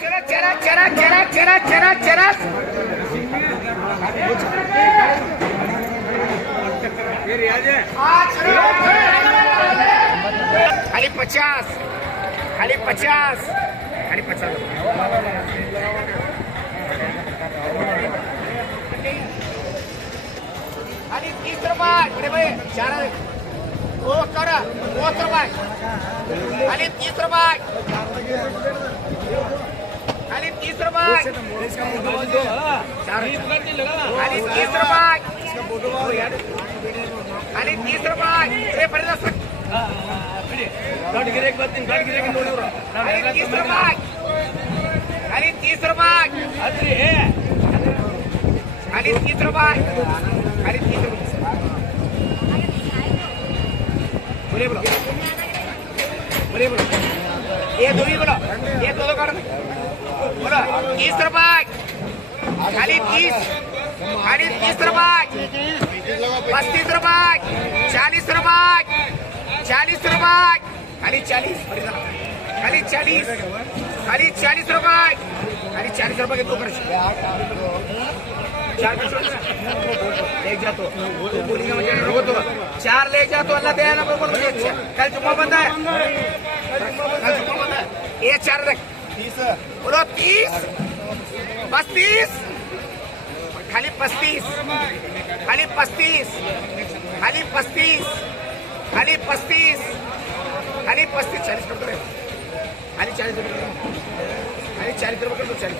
चरा चरा चरा चरा चरा चरा खाली 50 खाली 50 खाली 50 खाली 30 रुपये बड़े भाई 4 वो करा 30 रुपये खाली 30 रुपये खाली 30 रुपये खाली 30 रुपये खाली 30 रुपये ये पड़ेगा सर खाली 30 रुपये खाली 30 रुपये खाली 30 रुपये खाली 30 रुपये बोले बोलो बोले बोलो ये दो ही बोलो ये दो कर बोलो 30 रुपये खाली 30 खाली 30 रुपये 35 रुपये 40 रुपये 40 रुपये खाली 40 खाली 40 खाली 40 रुपये खाली 40 रुपये के दो कर 4 ले जा तो बोलिंग में रोको तो 4 ले जा तो अल्लाह दे ना बोल मुझे अच्छा कल जुम्मा बंद है कल जुम्मा बंद है ये 4 रख 30 बोलो 30 35 खाली 35 खाली 35 खाली 35 खाली 35 खाली 35 40 कर दो खाली 40 रुपये खाली 40 रुपये कर दो 40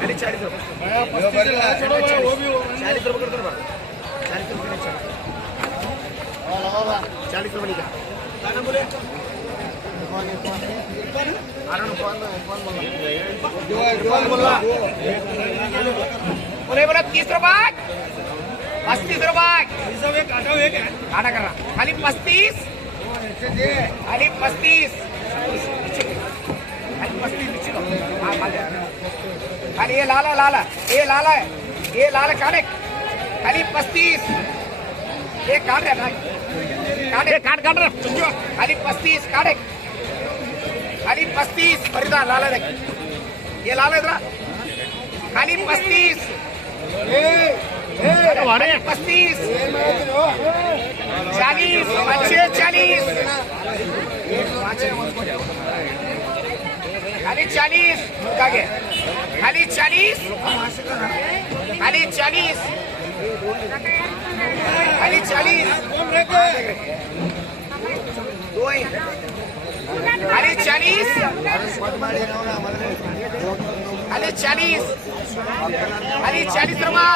खाली 40 रुपये 40 रुपये कर दो 40 रुपये 40 रुपये का गाना बोले बोले बोला 30 रुपये 35 रुपये काटा कर रहा खाली 35 खाली 35 खाली ये लाल है लाल है ये लाल है ये लाल काटे खाली 35 ये काट रहा काटे काट काट रहा खाली 35 काटे खाली 35 फरीदा लाल है ये लाल है इधर खाली 35 35 40 40 खाली 40 खाली 40 खाली 40 खाली 40 खाली 40 खाली 40 खाली 40 रुपये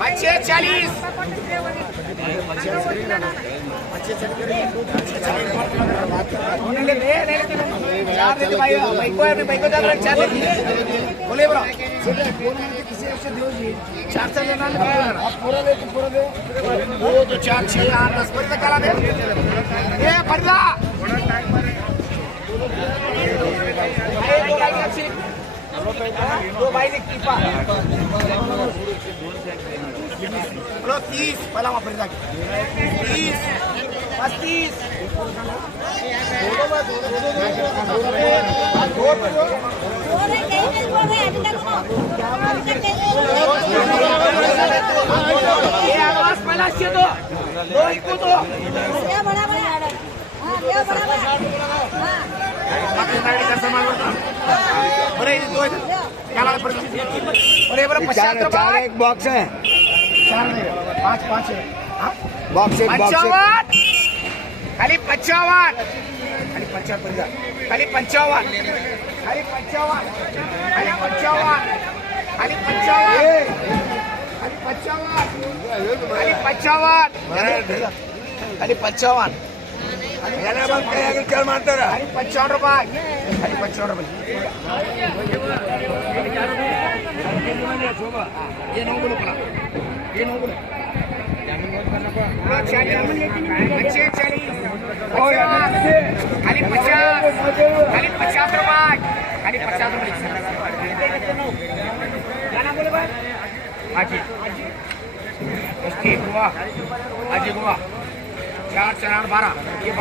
बच्चे 40 बोले बड़ा 4 लेना पूरा दे पूरा दे 2 4 6 8 10 तक करा दे ये फरदा दो भाई कीपा बोलो 30 पहला वहाँ फरीदा 30 35 ये आवाज पहला से दो इनको दो चार एक बॉक्स है 5 बॉक्स एक 55 खाली 55 खाली 55 खाली 55 खाली 55 खाली 55 खाली 55 खाली 55 खाली 55 क्या मारता रहा खाली 55 रुपये खाली 55 रुपये ये 9 बोलो ये 9 बोलो अच्छे 40 खाली 50 खाली 50 रुपये खाली 50 रुपये बोले भाई एक हुआ अजी हुआ 4 4 8 12 ये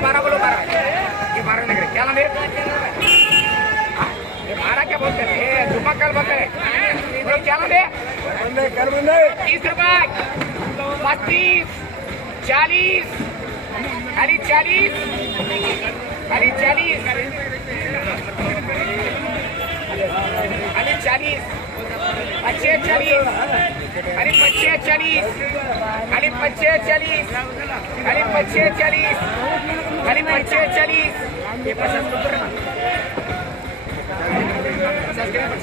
12 बोलो 12 ये 12 लग रहे क्या नाम है ये 12 क्या बोलते हैं ये जुम्मा कल बोलते हैं बोलो क्या नाम है 30 रुपए 35 40 खाली 40 खाली 40 खाली 40 25 40 खाली 25 40 खाली 25 40 खाली 25 40 खाली 25 40 ये 50 रुपये ना 50 के 50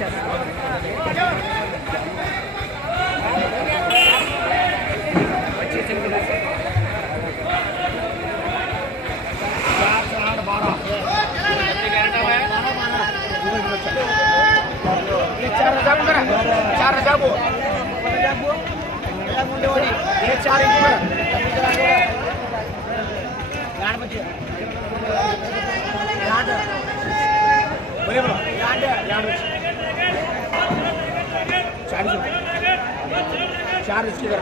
4,000 वो ये 4 इंच बोले बोलो 40 रुपये 40 रुपये